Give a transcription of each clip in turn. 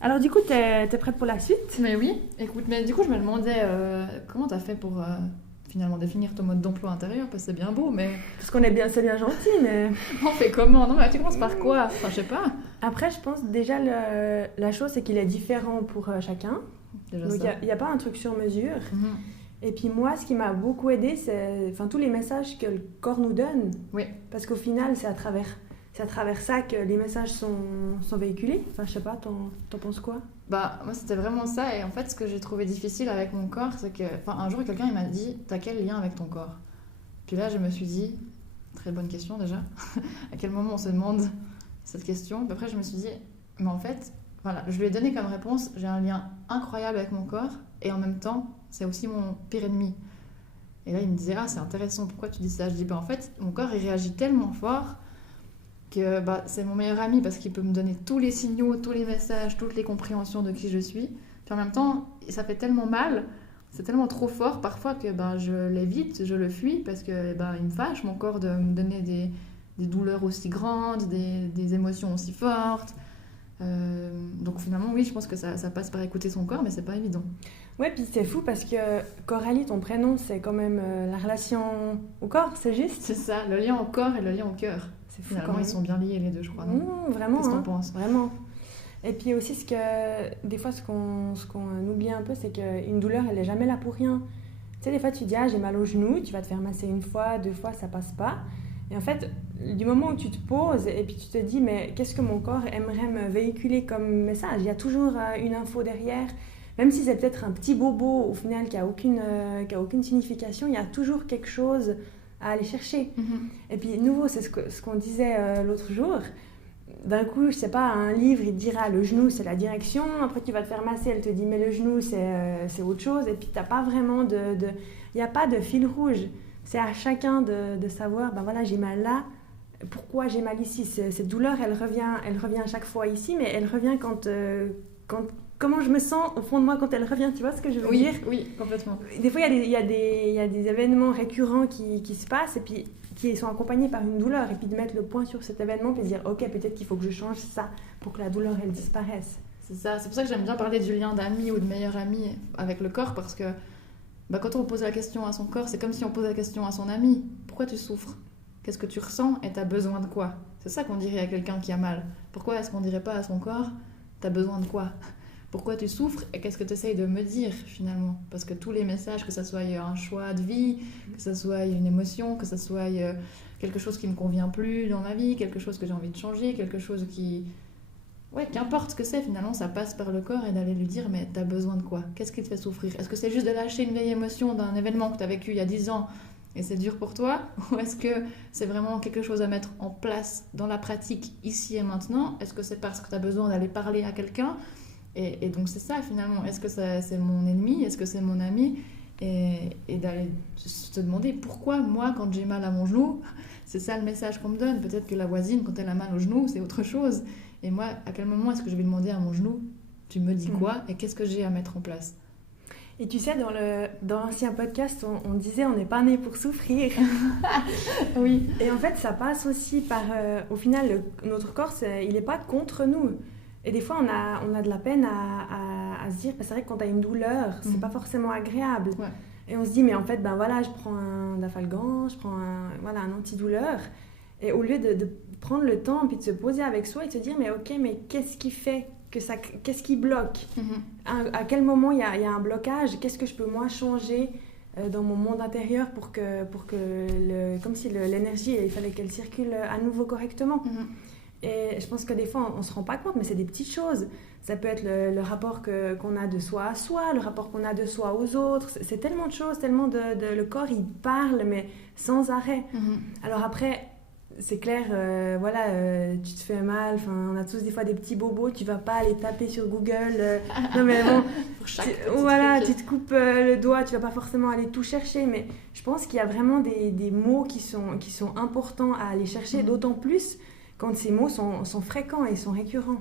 Alors du coup, t'es prête pour la suite? Mais oui, écoute, mais du coup, je me demandais comment t'as fait pour finalement définir ton mode d'emploi intérieur, parce que c'est bien beau, mais Parce qu'on est bien, c'est bien gentil, mais... on fait comment? Non, mais tu commences par quoi? Enfin, je sais pas. Après, je pense déjà, la chose, c'est qu'il est différent pour chacun. Déjà Donc, ça. il n'y a pas un truc sur mesure. Mhm. Et puis moi, ce qui m'a beaucoup aidé, c'est tous les messages que le corps nous donne. Oui. Parce qu'au final, c'est à travers ça que les messages sont véhiculés. Enfin, je sais pas, t'en penses quoi? Bah, moi, c'était vraiment ça. Et en fait, ce que j'ai trouvé difficile avec mon corps, c'est que, enfin, un jour, quelqu'un il m'a dit, t'as quel lien avec ton corps? Puis là, je me suis dit, très bonne question déjà. À quel moment on se demande cette question? Puis après, je me suis dit, mais en fait, voilà, je lui ai donné comme réponse, j'ai un lien incroyable avec mon corps, et en même temps, c'est aussi mon pire ennemi. Et là, il me disait, ah, c'est intéressant, pourquoi tu dis ça? Je dis, bah, en fait, mon corps, il réagit tellement fort que bah, c'est mon meilleur ami parce qu'il peut me donner tous les signaux, tous les messages, toutes les compréhensions de qui je suis. Puis en même temps, ça fait tellement mal, c'est tellement trop fort parfois que bah, je l'évite, je le fuis parce que bah, il me fâche, mon corps, de me donner des douleurs aussi grandes, des émotions aussi fortes. Donc finalement, oui, je pense que ça passe par écouter son corps, mais c'est pas évident. Ouais, puis c'est fou parce que Coralie, ton prénom, c'est quand même la relation au corps, c'est juste? C'est ça, le lien au corps et le lien au cœur. C'est fou Finalement, quand ils même. sont bien liés les deux, je crois, non? Vraiment, Qu'est-ce que t'en hein, penses? vraiment. Et puis aussi, des fois, ce qu'on oublie un peu, c'est qu'une douleur, elle n'est jamais là pour rien. Tu sais, des fois, tu dis, ah, j'ai mal au genou, tu vas te faire masser une fois, deux fois, ça passe pas. Et en fait, du moment où tu te poses et puis tu te dis, mais qu'est-ce que mon corps aimerait me véhiculer comme message? Il y a toujours une info derrière. Même si c'est peut-être un petit bobo, au final, qui a aucune signification, il y a toujours quelque chose à aller chercher. Mhm. Et puis, nouveau, c'est ce qu'on disait l'autre jour. D'un coup, je sais pas, un livre, il te dira le genou, c'est la direction. Après, tu vas te faire masser, elle te dit, mais le genou, c'est autre chose. Et puis, t'as pas vraiment il n'y a pas de fil rouge. C'est à chacun de savoir, ben voilà, j'ai mal là. Pourquoi j'ai mal ici? Cette douleur, elle revient à chaque fois ici, mais elle revient comment je me sens au fond de moi quand elle revient. Tu vois ce que je veux Oui, dire? oui, complètement. Des fois, il y a des événements récurrents qui se passent et puis qui sont accompagnés par une douleur. Et puis de mettre le point sur cet événement et de dire, ok, peut-être qu'il faut que je change ça pour que la douleur, elle disparaisse. C'est ça, c'est pour ça que j'aime bien parler du lien d'ami ou de meilleur ami avec le corps, parce que bah, quand on pose la question à son corps, c'est comme si on posait la question à son ami. Pourquoi tu souffres? Qu'est-ce que tu ressens et t'as besoin de quoi? C'est ça qu'on dirait à quelqu'un qui a mal. Pourquoi est-ce qu'on dirait pas à son corps, t'as besoin de quoi? Pourquoi tu souffres et qu'est-ce que tu essayes de me dire finalement? Parce que tous les messages, que ça soit un choix de vie, que ça soit une émotion, que ça soit quelque chose qui me convient plus dans ma vie, quelque chose que j'ai envie de changer, quelque chose qui... Ouais, qu'importe ce que c'est, finalement, ça passe par le corps et d'aller lui dire, mais t'as besoin de quoi? Qu'est-ce qui te fait souffrir? Est-ce que c'est juste de lâcher une vieille émotion d'un événement que t'as vécu il y a 10 ans et c'est dur pour toi? Ou est-ce que c'est vraiment quelque chose à mettre en place dans la pratique ici et maintenant? Est-ce que c'est parce que t'as besoin d'aller parler à quelqu'un? Et donc c'est ça finalement, est-ce que c'est mon ennemi, est-ce que c'est mon ami? Et d'aller se demander pourquoi moi quand j'ai mal à mon genou, c'est ça le message qu'on me donne. Peut-être que la voisine quand elle a mal au genou c'est autre chose. Et moi à quel moment est-ce que je vais demander à mon genou, tu me dis quoi et qu'est-ce que j'ai à mettre en place? Et tu sais, dans l'ancien podcast, on disait on n'est pas né pour souffrir. Oui. Et en fait, ça passe aussi par... au final, notre corps, il n'est pas contre nous. Et des fois, on a de la peine à se dire, c'est vrai que quand tu as une douleur, c'est pas forcément agréable. Ouais. Et on se dit, mais en fait, ben voilà, je prends un Dafalgan, je prends un antidouleur. Et au lieu de prendre le temps, puis de se poser avec soi et de se dire, mais ok, mais qu'est-ce qui fait qu'est-ce qui bloque? À quel moment il y a un blocage? Qu'est-ce que je peux moi changer dans mon monde intérieur pour que comme si l'énergie, il fallait qu'elle circule à nouveau correctement. Et je pense que des fois, on ne se rend pas compte, mais c'est des petites choses. Ça peut être le rapport qu'on a de soi à soi, le rapport qu'on a de soi aux autres. C'est tellement de choses, tellement le corps, il parle, mais sans arrêt. Alors après, c'est clair, tu te fais mal, on a tous des fois des petits bobos, tu vas pas aller taper sur Google. Non mais bon, Pour chaque tu te coupes le doigt, tu vas pas forcément aller tout chercher, mais je pense qu'il y a vraiment des mots qui sont importants à aller chercher, d'autant plus quand ces mots sont fréquents et sont récurrents.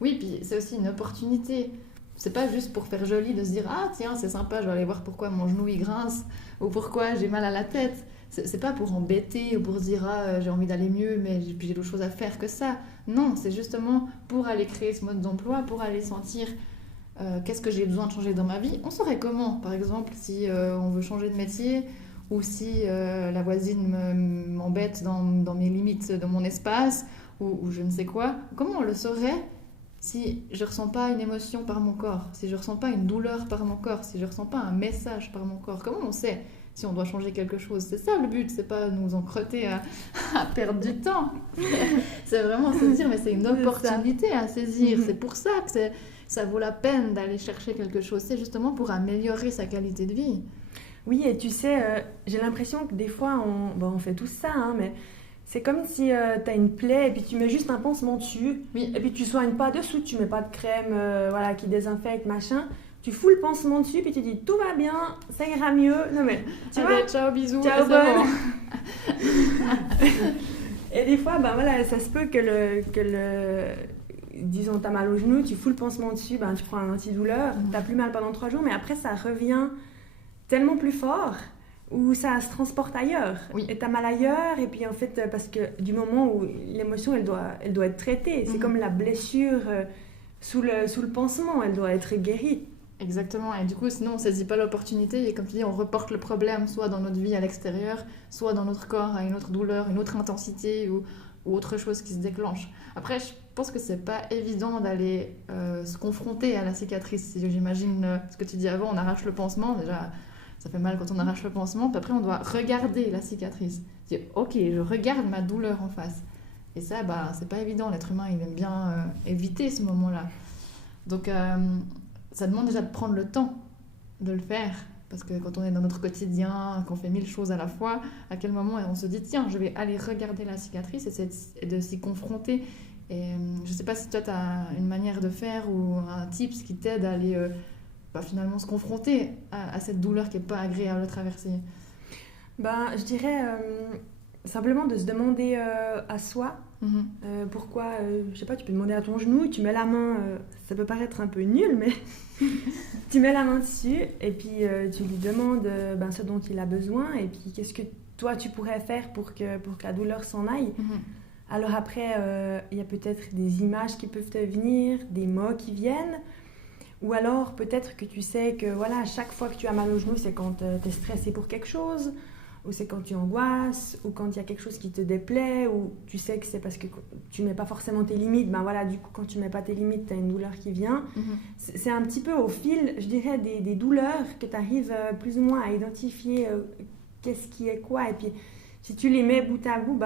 Oui, puis c'est aussi une opportunité. C'est pas juste pour faire joli de se dire ah tiens c'est sympa, je vais aller voir pourquoi mon genou il grince ou pourquoi j'ai mal à la tête. c'est pas pour embêter ou pour dire j'ai envie d'aller mieux, mais j'ai d'autres choses à faire que ça. Non, c'est justement pour aller créer ce mode d'emploi, pour aller sentir qu'est-ce que j'ai besoin de changer dans ma vie. On saurait comment, par exemple, si on veut changer de métier ou si la voisine m'embête dans mes limites de mon espace ou je ne sais quoi. Comment on le saurait si je ressens pas une émotion par mon corps, si je ressens pas une douleur par mon corps, si je ressens pas un message par mon corps? Comment on sait si on doit changer quelque chose? C'est ça le but, c'est pas nous encrotter à perdre du temps. C'est vraiment se dire, mais c'est une opportunité à saisir. C'est pour ça que ça vaut la peine d'aller chercher quelque chose. C'est justement pour améliorer sa qualité de vie. Oui, et tu sais, j'ai l'impression que des fois, on fait tout ça, hein, mais c'est comme si tu as une plaie et puis tu mets juste un pansement dessus. Oui. Et puis tu soignes pas dessous, tu mets pas de crème voilà, qui désinfecte, machin. Tu fous le pansement dessus puis tu dis tout va bien, ça ira mieux. Non mais tu vois, ciao, bisous, ciao, c'est bonne. bon. Et des fois, voilà, ça se peut que disons, t'as mal au genou, tu fous le pansement dessus, tu prends un antidouleur, t'as plus mal pendant 3 jours, mais après ça revient tellement plus fort où ça se transporte ailleurs. Oui. Et t'as mal ailleurs, et puis en fait, parce que du moment où l'émotion, elle doit être traitée, c'est comme la blessure sous le pansement, elle doit être guérie. Exactement, et du coup, sinon on saisit pas l'opportunité, et comme tu dis, on reporte le problème soit dans notre vie à l'extérieur, soit dans notre corps à une autre douleur, une autre intensité ou autre chose qui se déclenche. Après, je pense que c'est pas évident d'aller se confronter à la cicatrice. Si j'imagine ce que tu dis avant, on arrache le pansement, déjà ça fait mal quand on arrache le pansement, puis après on doit regarder la cicatrice. Dire, ok, je regarde ma douleur en face. Et ça, c'est pas évident, l'être humain il aime bien éviter ce moment-là. Donc ça demande déjà de prendre le temps de le faire, parce que quand on est dans notre quotidien, qu'on fait 1000 choses à la fois, à quel moment on se dit tiens, je vais aller regarder la cicatrice et de s'y confronter. Et je sais pas si toi tu as une manière de faire ou un tips qui t'aide à aller finalement se confronter à cette douleur qui est pas agréable à traverser. Je dirais simplement de se demander à soi pourquoi, je sais pas, tu peux demander à ton genou, tu mets la main, ça peut paraître un peu nul, mais tu mets la main dessus et puis tu lui demandes ce dont il a besoin et puis qu'est-ce que toi tu pourrais faire pour que la douleur s'en aille. Alors après, il y a peut-être des images qui peuvent te venir, des mots qui viennent, ou alors peut-être que tu sais que voilà, chaque fois que tu as mal au genou, c'est quand tu es stressé pour quelque chose, ou c'est quand tu angoisses, ou quand il y a quelque chose qui te déplaît, ou tu sais que c'est parce que tu mets pas forcément tes limites. Du coup, quand tu mets pas tes limites, tu as une douleur qui vient. C'est un petit peu au fil, je dirais, des douleurs que tu arrives plus ou moins à identifier qu'est-ce qui est quoi. Et puis, si tu les mets bout à bout,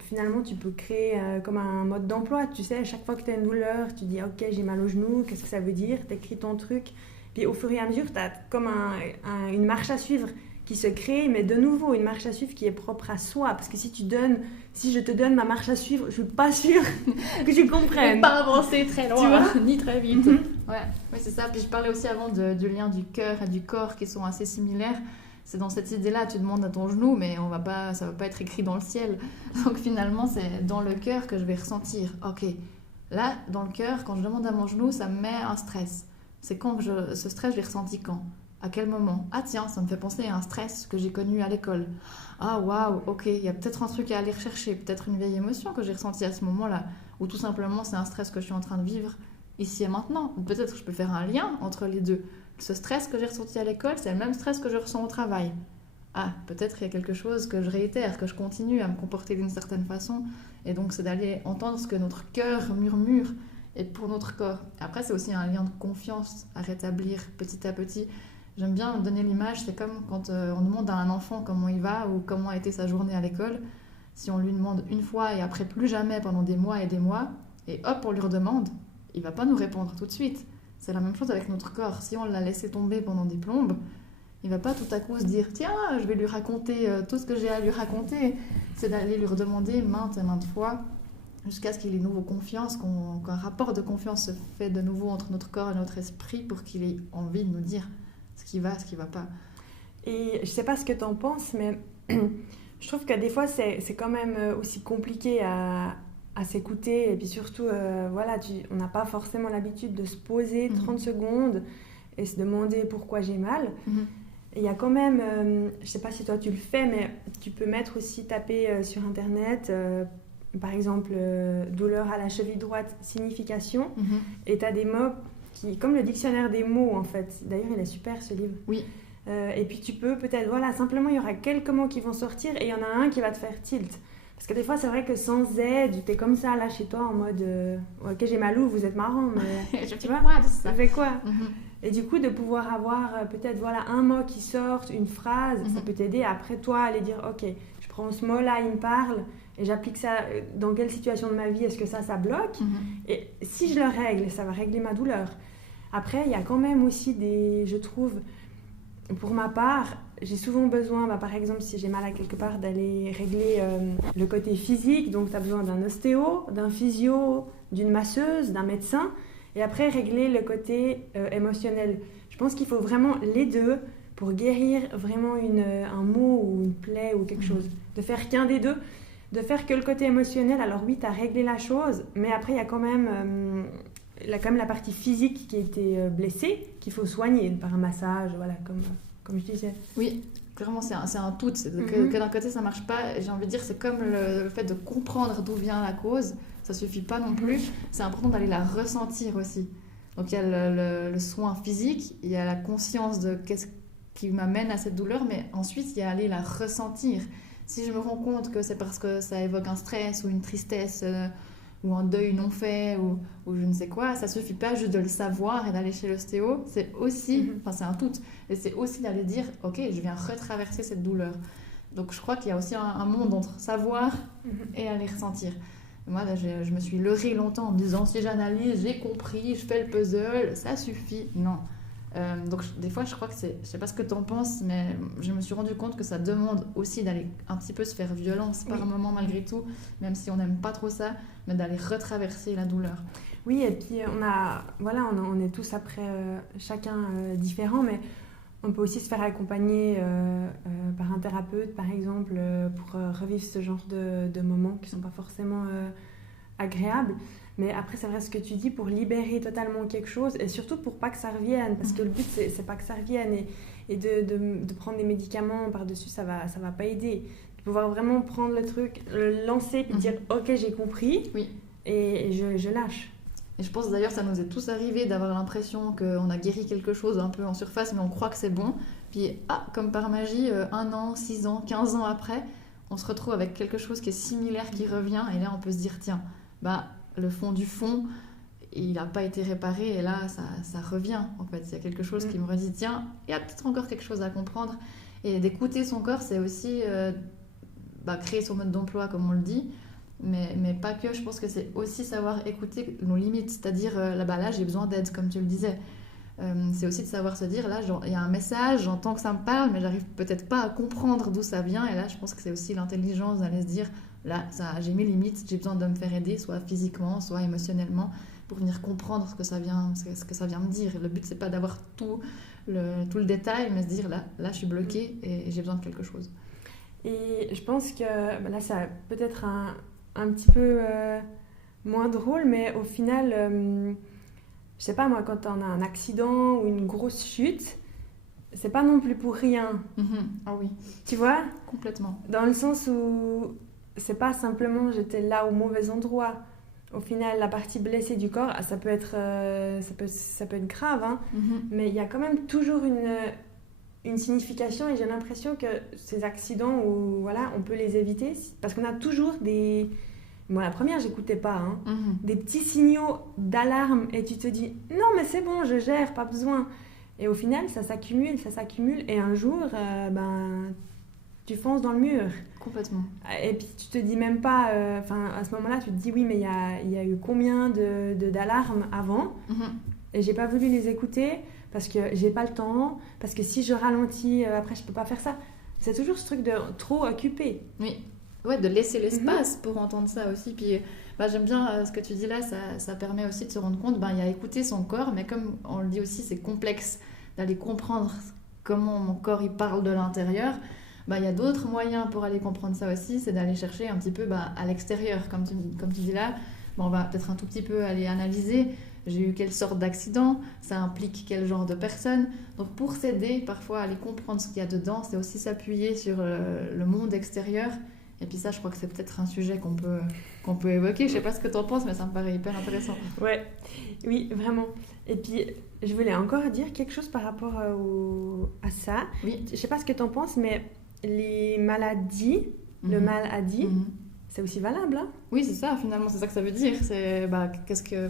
finalement, tu peux créer comme un mode d'emploi. Tu sais, à chaque fois que tu as une douleur, tu dis « Ok, j'ai mal au genou, qu'est-ce que ça veut dire ?» Tu écris ton truc. Puis au fur et à mesure, tu as comme une marche à suivre qui se crée, mais de nouveau, une marche à suivre qui est propre à soi. Parce que si je te donne ma marche à suivre, je suis pas sûre que tu comprennes. Pas avancer très loin, tu vois ni très vite. Ouais, c'est ça. Puis je parlais aussi avant du lien du cœur et du corps qui sont assez similaires. C'est dans cette idée-là, tu demandes à ton genou, mais ça va pas être écrit dans le ciel. Donc finalement, c'est dans le cœur que je vais ressentir. Ok, là, dans le cœur, quand je demande à mon genou, ça me met un stress. C'est quand ce stress, je l'ai ressenti quand ? À quel moment ? Ah tiens, ça me fait penser à un stress que j'ai connu à l'école. Ah waouh, ok, il y a peut-être un truc à aller rechercher, peut-être une vieille émotion que j'ai ressentie à ce moment-là, ou tout simplement c'est un stress que je suis en train de vivre ici et maintenant. Ou peut-être que je peux faire un lien entre les deux. Ce stress que j'ai ressenti à l'école, c'est le même stress que je ressens au travail. Ah, peut-être il y a quelque chose que je réitère, que je continue à me comporter d'une certaine façon. Et donc c'est d'aller entendre ce que notre cœur murmure et pour notre corps. Après, c'est aussi un lien de confiance à rétablir petit à petit. J'aime bien donner l'image, c'est comme quand on demande à un enfant comment il va ou comment a été sa journée à l'école. Si on lui demande une fois et après plus jamais pendant des mois, et hop, on lui redemande, il ne va pas nous répondre tout de suite. C'est la même chose avec notre corps. Si on l'a laissé tomber pendant des plombes, il ne va pas tout à coup se dire « Tiens, je vais lui raconter tout ce que j'ai à lui raconter ». C'est d'aller lui redemander maintes et maintes fois jusqu'à ce qu'il ait nouveau confiance, qu'un rapport de confiance se fait de nouveau entre notre corps et notre esprit pour qu'il ait envie de nous dire ce qui va, ce qui ne va pas. Et je ne sais pas ce que tu en penses, mais je trouve que des fois, c'est quand même aussi compliqué à s'écouter. Et puis surtout, on n'a pas forcément l'habitude de se poser 30 secondes et se demander pourquoi j'ai mal. il y a quand même, je sais pas si toi tu le fais, mais tu peux mettre aussi, taper sur internet, par exemple, douleur à la cheville droite, signification, et tu as des mots qui, comme le dictionnaire des mots en fait. D'ailleurs, il est super ce livre. Oui. Et puis tu peux peut-être, voilà, simplement il y aura quelques mots qui vont sortir et il y en a un qui va te faire tilt. Parce que des fois, c'est vrai que sans aide, t'es comme ça là chez toi en mode ok, j'ai mal où, vous êtes marrant, mais Je tu fais vois, quoi de ça? ça fait quoi? Et du coup, de pouvoir avoir peut-être voilà, un mot qui sort, une phrase, ça peut t'aider après toi à aller dire ok, je prends ce mot-là, il me parle, et j'applique ça dans quelle situation de ma vie est-ce que ça bloque? Et si je le règle, ça va régler ma douleur. Après, il y a quand même aussi je trouve, pour ma part, j'ai souvent besoin, par exemple, si j'ai mal à quelque part, d'aller régler le côté physique. Donc, tu as besoin d'un ostéo, d'un physio, d'une masseuse, d'un médecin. Et après, régler le côté émotionnel. Je pense qu'il faut vraiment les deux pour guérir vraiment un mot ou une plaie ou quelque chose. De faire qu'un des deux. De faire que le côté émotionnel. Alors oui, tu as réglé la chose, mais après, il y a quand même la partie physique qui a été blessée, qu'il faut soigner par un massage, voilà, comme je disais. Oui, clairement, c'est un tout. Que d'un côté, ça ne marche pas. J'ai envie de dire, c'est comme le fait de comprendre d'où vient la cause. Ça ne suffit pas non plus. C'est important d'aller la ressentir aussi. Donc, il y a le soin physique, il y a la conscience de qu'est-ce qui m'amène à cette douleur, mais ensuite, il y a aller la ressentir. Si je me rends compte que c'est parce que ça évoque un stress ou une tristesse ou un deuil non fait ou je ne sais quoi, ça suffit pas juste de le savoir et d'aller chez l'ostéo, c'est aussi, c'est un tout, et c'est aussi d'aller dire ok, je viens retraverser cette douleur. Donc je crois qu'il y a aussi un monde entre savoir et aller ressentir. Moi là, je me suis leurrée longtemps en me disant si j'analyse, j'ai compris, je fais le puzzle, ça suffit. Non. Donc des fois je crois que c'est, je sais pas ce que tu en penses, mais je me suis rendu compte que ça demande aussi d'aller un petit peu se faire violence par moment malgré tout, même si on n'aime pas trop ça, mais d'aller retraverser la douleur. Oui, et puis on est tous après chacun différent, mais on peut aussi se faire accompagner par un thérapeute par exemple pour revivre ce genre de moments qui sont pas forcément agréables. Mais après, c'est vrai ce que tu dis, pour libérer totalement quelque chose et surtout pour pas que ça revienne, parce que le but, c'est pas que ça revienne et de prendre des médicaments par-dessus, ça va pas aider. De pouvoir vraiment prendre le truc, le lancer puis dire ok, j'ai compris et je lâche. Et je pense d'ailleurs ça nous est tous arrivé d'avoir l'impression qu'on a guéri quelque chose un peu en surface, mais on croit que c'est bon. Puis comme par magie, 1 an, 6 ans, 15 ans après, on se retrouve avec quelque chose qui est similaire qui revient et là on peut se dire tiens, le fond du fond, il n'a pas été réparé et là, ça revient. En fait, il y a quelque chose qui me redit, tiens, il y a peut-être encore quelque chose à comprendre. Et d'écouter son corps, c'est aussi créer son mode d'emploi, comme on le dit, mais pas que. Je pense que c'est aussi savoir écouter nos limites. C'est-à-dire, là, j'ai besoin d'aide, comme tu le disais. C'est aussi de savoir se dire, là, il y a un message, j'entends que ça me parle, mais j'arrive peut-être pas à comprendre d'où ça vient. Et là, je pense que c'est aussi l'intelligence d'aller se dire, là, j'ai mes limites, j'ai besoin de me faire aider, soit physiquement, soit émotionnellement, pour venir comprendre ce que ça vient me dire. Le but, c'est pas d'avoir tout le détail, mais se dire, là, je suis bloquée et j'ai besoin de quelque chose. Et je pense que là, ça peut être un petit peu moins drôle, mais au final, je sais pas moi, quand on a un accident ou une grosse chute, c'est pas non plus pour rien. Ah oui. Tu vois ? Complètement. Dans le sens où c'est pas simplement j'étais là au mauvais endroit. Au final, la partie blessée du corps, ça peut être grave, hein, mais il y a quand même toujours une signification et j'ai l'impression que ces accidents où voilà, on peut les éviter parce qu'on a toujours des... Moi, la première, j'écoutais pas, hein, des petits signaux d'alarme et tu te dis non, mais c'est bon, je gère, pas besoin. Et au final, ça s'accumule et un jour, tu fonces dans le mur. Complètement. Et puis tu te dis même pas, à ce moment-là, tu te dis oui, mais il y a eu combien d'alarmes avant et j'ai pas voulu les écouter parce que j'ai pas le temps, parce que si je ralentis, après je peux pas faire ça. C'est toujours ce truc de trop occupé. Oui. Ouais, de laisser l'espace pour entendre ça aussi. Puis j'aime bien ce que tu dis là, ça permet aussi de se rendre compte, il y a écouter son corps, mais comme on le dit aussi, c'est complexe d'aller comprendre comment mon corps il parle de l'intérieur. Il y a d'autres moyens pour aller comprendre ça aussi, c'est d'aller chercher un petit peu à l'extérieur, comme tu dis là. On va peut-être un tout petit peu aller analyser, j'ai eu quelle sorte d'accident, ça implique quel genre de personne. Donc pour s'aider parfois à aller comprendre ce qu'il y a dedans, c'est aussi s'appuyer sur le monde extérieur. Et puis ça, je crois que c'est peut-être un sujet qu'on peut évoquer. Je sais pas ce que tu en penses, mais ça me paraît hyper intéressant. Ouais, oui, vraiment. Et puis, je voulais encore dire quelque chose par rapport à ça. Oui. Je sais pas ce que tu en penses, mais les maladies, le mal a dit, c'est aussi valable. Hein? Oui, c'est ça, finalement, c'est ça que ça veut dire. C'est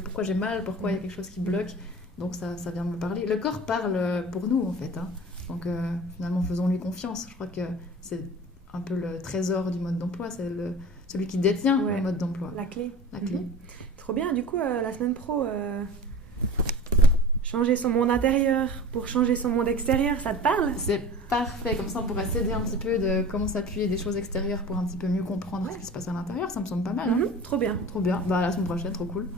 pourquoi j'ai mal, pourquoi il y a quelque chose qui bloque. Donc ça vient me parler. Le corps parle pour nous, en fait. Hein. Donc finalement, faisons-lui confiance. Je crois que c'est un peu le trésor du mode d'emploi, c'est celui qui détient le mode d'emploi. La clé. La clé. Trop bien, du coup, la semaine pro, changer son monde intérieur pour changer son monde extérieur, ça te parle? C'est parfait, comme ça on pourrait s'aider un petit peu de comment s'appuyer des choses extérieures pour un petit peu mieux comprendre ce qui se passe à l'intérieur, ça me semble pas mal. Hein. Trop bien. Trop bien, bah à la semaine prochaine, trop cool.